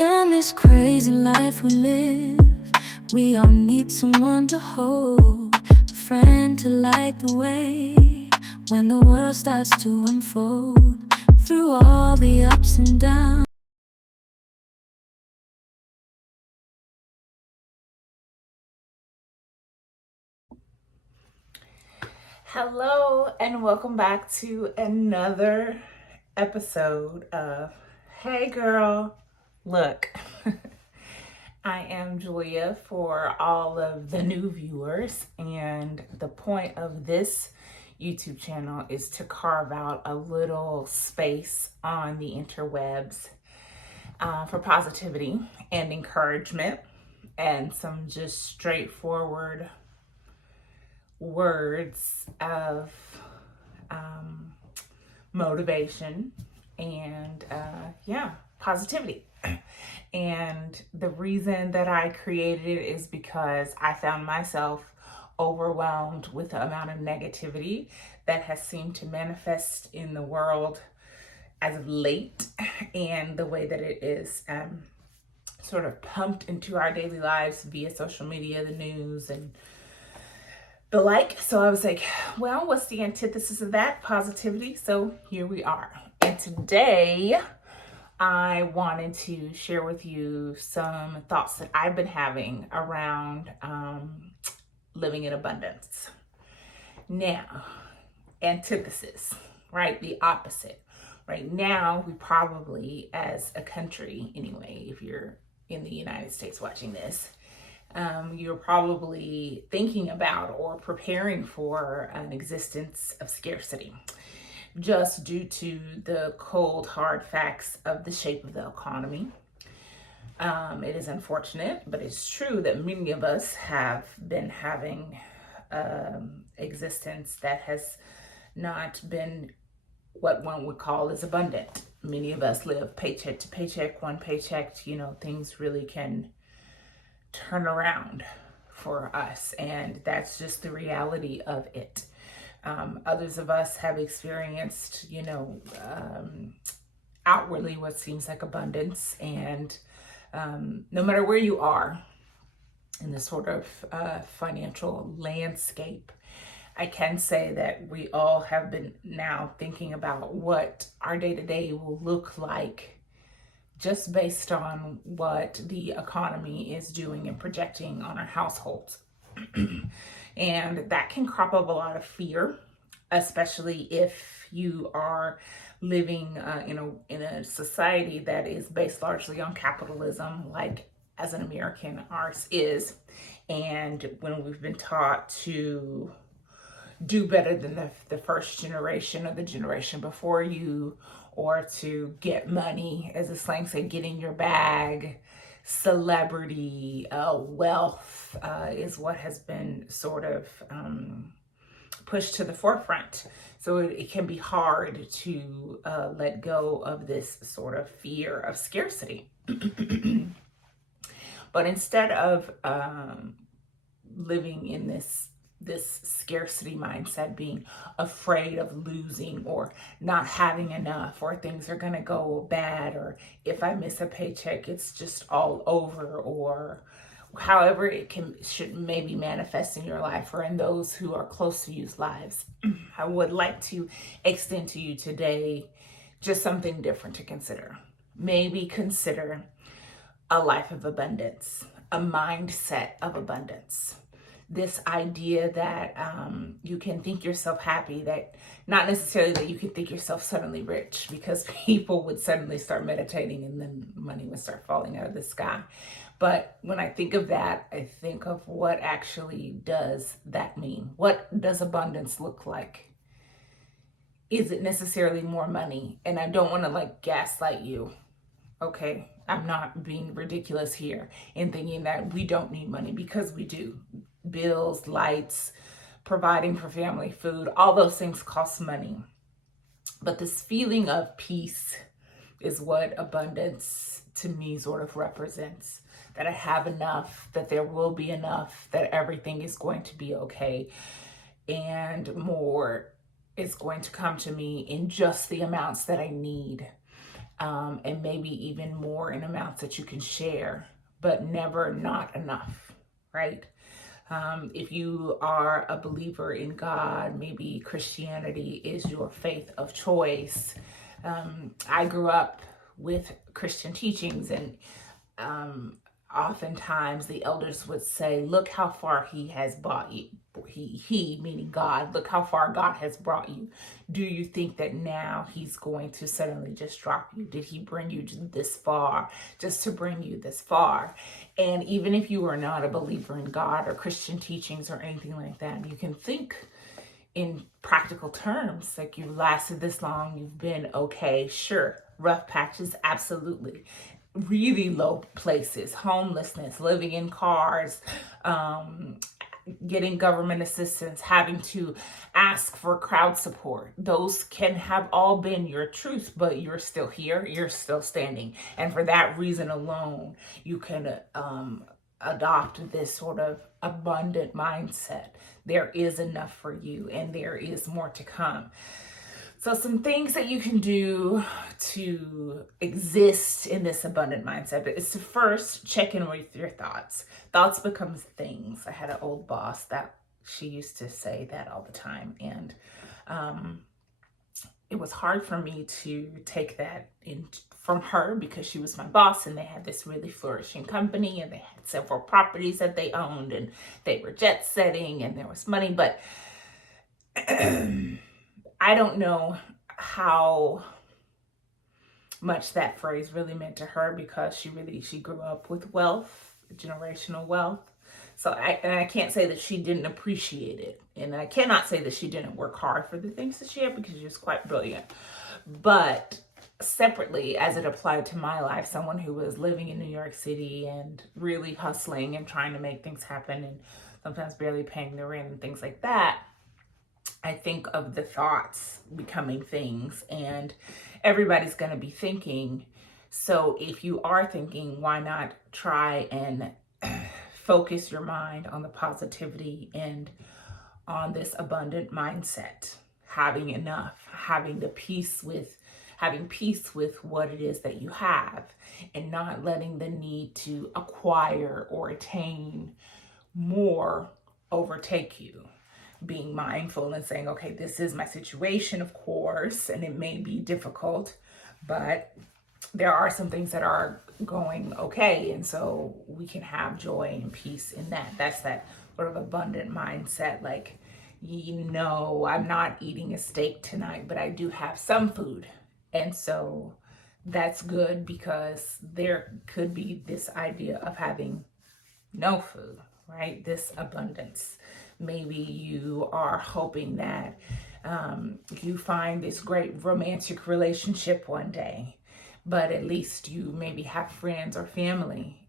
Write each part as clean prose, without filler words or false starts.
In this crazy life we live, we all need someone to hold, a friend to light the way when the world starts to unfold. Through all the ups and downs, Hello, and welcome back to another episode of Hey Girl, Look. I am Julia for all of the new viewers, and the point of this YouTube channel is to carve out a little space on the interwebs for positivity and encouragement and some just straightforward words of um, motivation and positivity. And the reason that I created it is because I found myself overwhelmed with the amount of negativity that has seemed to manifest in the world as of late, and the way that it is sort of pumped into our daily lives via social media, the news, and the like. So I was like, well, what's the antithesis of that? Positivity. So here we are. And today I wanted to share with you some thoughts that I've been having around living in abundance. Now, antithesis, right? The opposite. Right now, we probably, as a country, anyway, if you're in the United States watching this, you're probably thinking about or preparing for an existence of scarcity, just due to the cold, hard facts of the shape of the economy. It is unfortunate, but it's true that many of us have been having existence that has not been what one would call as abundant. Many of us live paycheck to paycheck, one paycheck, things really can turn around for us, and that's just the reality of it. Others of us have experienced, outwardly what seems like abundance, and no matter where you are in this sort of financial landscape, I can say that we all have been now thinking about what our day to day will look like just based on what the economy is doing and projecting on our households. And that can crop up a lot of fear, especially if you are living in a society that is based largely on capitalism, like as an American ours is. And when we've been taught to do better than the first generation or the generation before you, or to get money, as the slang say, get in your bag, celebrity, wealth is what has been sort of pushed to the forefront. So it can be hard to let go of this sort of fear of scarcity. But instead of living in this scarcity mindset, being afraid of losing or not having enough, or things are going to go bad, or if I miss a paycheck it's just all over, or however it should maybe manifest in your life or in those who are close to you's lives, I would like to extend to you today just something different to consider. Maybe consider a life of abundance, a mindset of abundance. This idea that you can think yourself happy, that not necessarily that you can think yourself suddenly rich, because people would suddenly start meditating and then money would start falling out of the sky. But when I think of that, I think of what actually does that mean? What does abundance look like? Is it necessarily more money? And I don't want to gaslight you. Okay, I'm not being ridiculous here in thinking that we don't need money, because we do. Bills, lights, providing for family, food, all those things cost money. But this feeling of peace is what abundance to me sort of represents. That I have enough, that there will be enough, that everything is going to be okay, and more is going to come to me in just the amounts that I need. and maybe even more in amounts that you can share, but never not enough, right? If you are a believer in God, maybe Christianity is your faith of choice. I grew up with Christian teachings, and oftentimes the elders would say, look how far he has brought you. He meaning God, look how far God has brought you. Do you think that now he's going to suddenly just drop you? Did he bring you this far just to bring you this far? And even if you are not a believer in God or Christian teachings or anything like that, you can think in practical terms, like you've lasted this long, you've been okay, sure, rough patches, absolutely, really low places, homelessness, living in cars, getting government assistance, having to ask for crowd support. Those can have all been your truth, but you're still here, you're still standing. And for that reason alone, you can adopt this sort of abundant mindset. There is enough for you, and there is more to come. So some things that you can do to exist in this abundant mindset is to first check in with your thoughts. Thoughts becomes things. I had an old boss that she used to say that all the time. And it was hard for me to take that in from her because she was my boss and they had this really flourishing company and they had several properties that they owned and they were jet setting and there was money. But I don't know how much that phrase really meant to her because she grew up with wealth, generational wealth. So I can't say that she didn't appreciate it. And I cannot say that she didn't work hard for the things that she had because she was quite brilliant. But separately, as it applied to my life, someone who was living in New York City and really hustling and trying to make things happen and sometimes barely paying the rent and things like that, I think of the thoughts becoming things, and everybody's going to be thinking. So if you are thinking, why not try and focus your mind on the positivity and on this abundant mindset, having enough, having peace with what it is that you have, and not letting the need to acquire or attain more overtake you. Being mindful and saying, okay, this is my situation, of course, and it may be difficult, but there are some things that are going okay. And so we can have joy and peace in that. That's that sort of abundant mindset. Like, I'm not eating a steak tonight, but I do have some food. And so that's good because there could be this idea of having no food, right? This abundance. Maybe you are hoping that you find this great romantic relationship one day, but at least you maybe have friends or family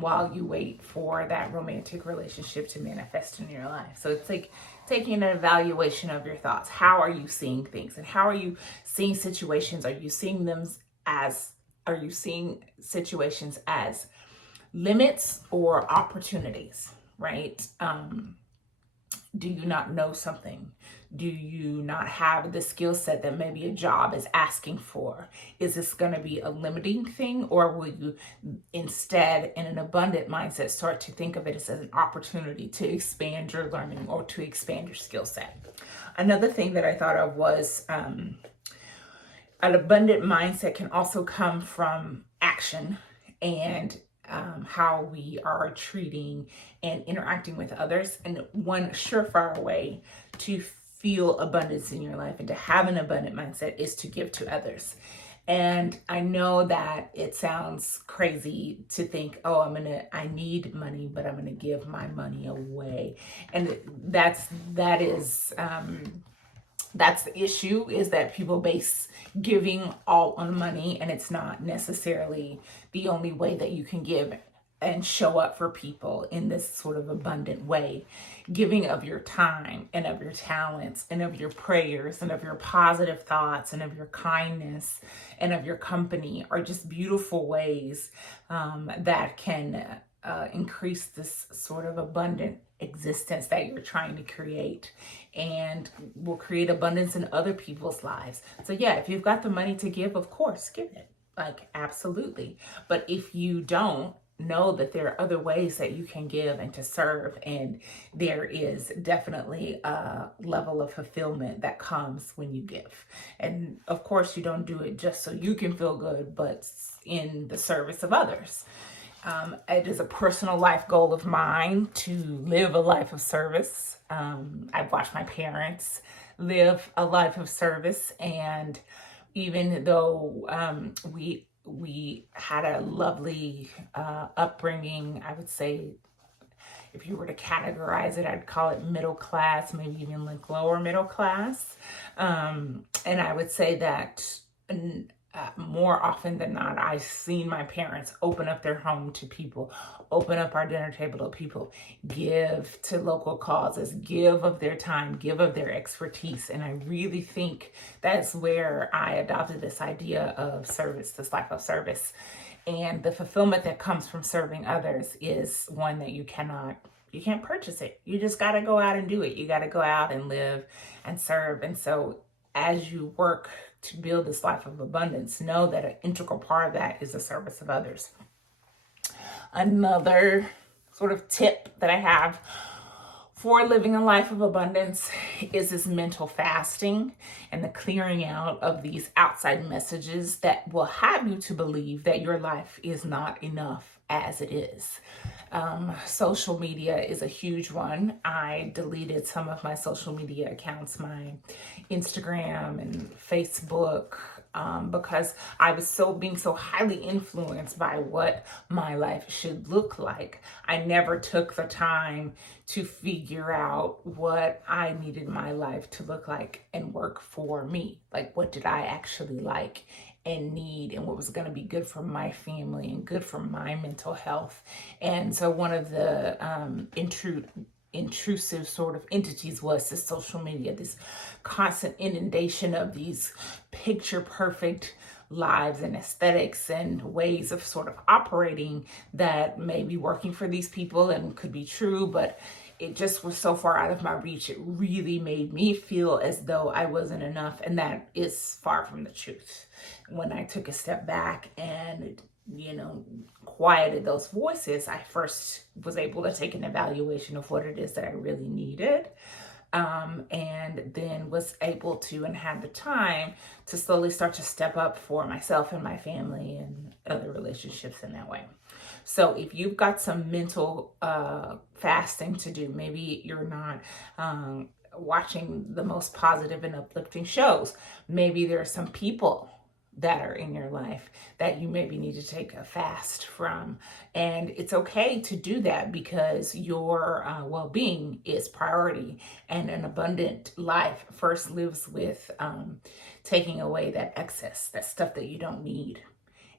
while you wait for that romantic relationship to manifest in your life. So it's like taking an evaluation of your thoughts. How are you seeing things? And how are you seeing situations? Are you seeing situations as limits or opportunities, right? Do you not know something? Do you not have the skill set that maybe a job is asking for? Is this going to be a limiting thing, or will you instead, in an abundant mindset, start to think of it as an opportunity to expand your learning or to expand your skill set? Another thing that I thought of was an abundant mindset can also come from action and how we are treating and interacting with others. And one surefire way to feel abundance in your life and to have an abundant mindset is to give to others. And I know that it sounds crazy to think, oh, I need money, but I'm gonna give my money away. And that's the issue, is that people base giving all on money, and it's not necessarily the only way that you can give and show up for people in this sort of abundant way. Giving of your time and of your talents and of your prayers and of your positive thoughts and of your kindness and of your company are just beautiful ways that can increase this sort of abundant existence that you're trying to create, and will create abundance in other people's lives. So yeah, if you've got the money to give, of course, give it. Like, absolutely. But if you don't, know that there are other ways that you can give and to serve, and there is definitely a level of fulfillment that comes when you give. And of course, you don't do it just so you can feel good, but in the service of others. It is a personal life goal of mine to live a life of service. I've watched my parents live a life of service, and even though we had a lovely upbringing, I would say, if you were to categorize it, I'd call it middle class, maybe even like lower middle class. And I would say that more often than not, I've seen my parents open up their home to people, open up our dinner table to people, give to local causes, give of their time, give of their expertise. And I really think that's where I adopted this idea of service, this life of service. And the fulfillment that comes from serving others is one that you can't purchase it. You just got to go out and do it. You got to go out and live and serve. And so as you work to build this life of abundance, know that an integral part of that is the service of others. Another sort of tip that I have for living a life of abundance is this mental fasting and the clearing out of these outside messages that will have you to believe that your life is not enough as it is. Social media is a huge one. I deleted some of my social media accounts, my Instagram and Facebook, because I was being so highly influenced by what my life should look like. I never took the time to figure out what I needed my life to look like and work for me. Like, what did I actually like and need, and what was going to be good for my family and good for my mental health. And so one of the intrusive sort of entities was this social media, this constant inundation of these picture perfect lives and aesthetics and ways of sort of operating that may be working for these people and could be true, but it just was so far out of my reach. It really made me feel as though I wasn't enough, and that is far from the truth. When I took a step back and quieted those voices, I first was able to take an evaluation of what it is that I really needed, and then was able to and had the time to slowly start to step up for myself and my family and other relationships in that way. So if you've got some mental fasting to do, maybe you're not watching the most positive and uplifting shows. Maybe there are some people that are in your life that you maybe need to take a fast from. And it's okay to do that because your well-being is priority, and an abundant life first lives with taking away that excess, that stuff that you don't need,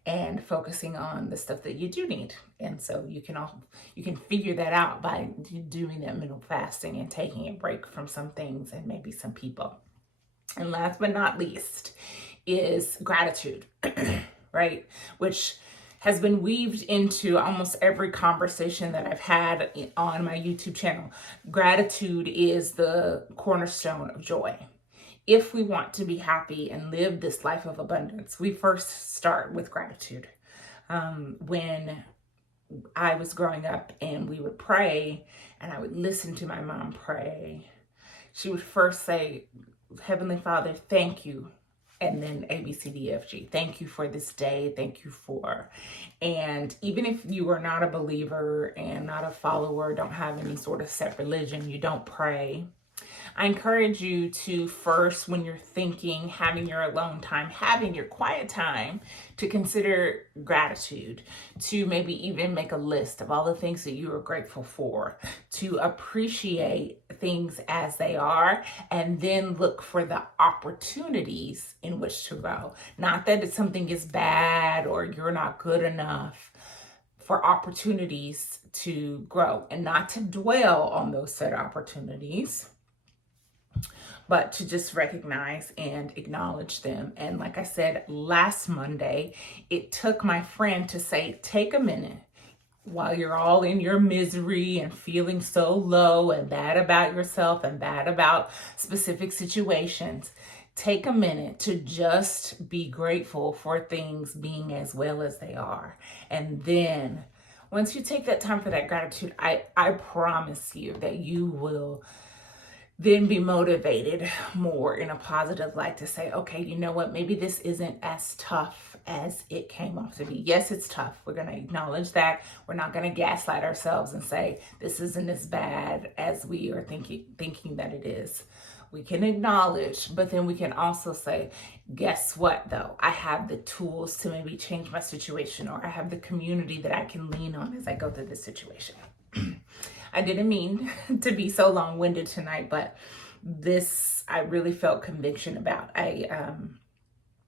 and focusing on the stuff that you do need. And so you can figure that out by doing that mental fasting and taking a break from some things and maybe some people. And last but not least is gratitude, right? Which has been weaved into almost every conversation that I've had on my YouTube channel. Gratitude is the cornerstone of joy. If we want to be happy and live this life of abundance, we first start with gratitude. When I was growing up and we would pray and I would listen to my mom pray, she would first say, Heavenly Father, thank you. And then A, B, C, D, F, G. Thank you for this day. Thank you for. And even if you are not a believer and not a follower, don't have any sort of set religion, you don't pray, I encourage you to first, when you're thinking, having your alone time, having your quiet time, to consider gratitude, to maybe even make a list of all the things that you are grateful for, to appreciate things as they are, and then look for the opportunities in which to grow. Not that something is bad or you're not good enough, for opportunities to grow, and not to dwell on those said opportunities, but to just recognize and acknowledge them. And like I said last Monday, it took my friend to say, take a minute while you're all in your misery and feeling so low and bad about yourself and bad about specific situations. take a minute to just be grateful for things being as well as they are. And then once you take that time for that gratitude, I promise you that you will then be motivated more in a positive light to say, okay, you know what, maybe this isn't as tough as it came off to be. Yes, it's tough. We're going to acknowledge that. We're not going to gaslight ourselves and say this isn't as bad as we are thinking that it is. We can acknowledge, but then we can also say, guess what though? I have the tools to maybe change my situation, or I have the community that I can lean on as I go through this situation. I didn't mean to be so long-winded tonight, but this I really felt conviction about. I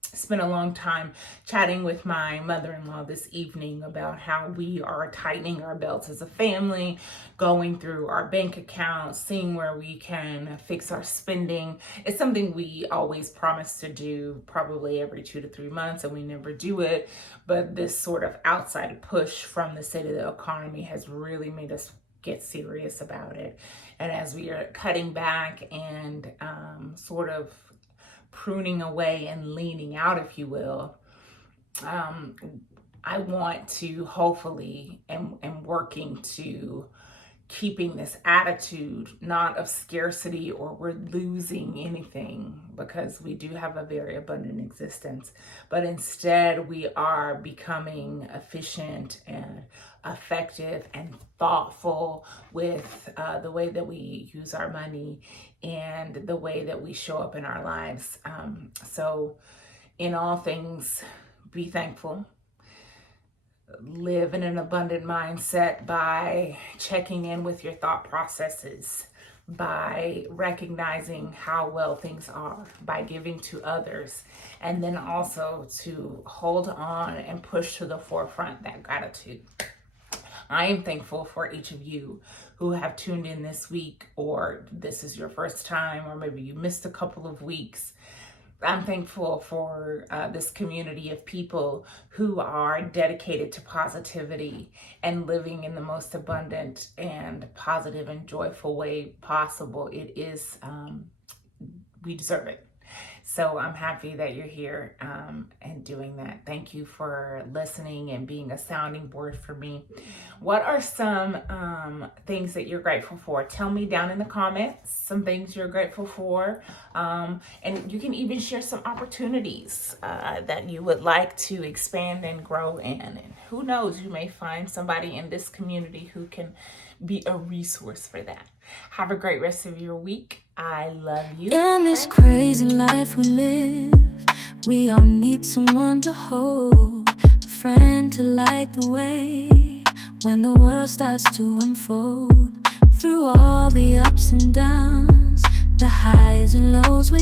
spent a long time chatting with my mother-in-law this evening about how we are tightening our belts as a family, going through our bank accounts, seeing where we can fix our spending. It's something we always promise to do probably every 2 to 3 months, and we never do it. But this sort of outside push from the state of the economy has really made us get serious about it. And as we are cutting back and sort of pruning away and leaning out, if you will, I want to hopefully and working to keeping this attitude not of scarcity or we're losing anything, because we do have a very abundant existence, but instead we are becoming efficient and effective and thoughtful with the way that we use our money and the way that we show up in our lives. So in all things, be thankful. Live in an abundant mindset by checking in with your thought processes, by recognizing how well things are, by giving to others, and then also to hold on and push to the forefront that gratitude. I am thankful for each of you who have tuned in this week, or this is your first time, or maybe you missed a couple of weeks. I'm thankful for this community of people who are dedicated to positivity and living in the most abundant and positive and joyful way possible. It is, we deserve it. So I'm happy that you're here and doing that. Thank you for listening and being a sounding board for me. What are some things that you're grateful for? Tell me down in the comments some things you're grateful for. And you can even share some opportunities that you would like to expand and grow in. And who knows, you may find somebody in this community who can be a resource for that. Have a great rest of your week. I love you. In this crazy life we live, we all need someone to hold, a friend to light the way when the world starts to unfold. Through all the ups and downs, the highs and lows, we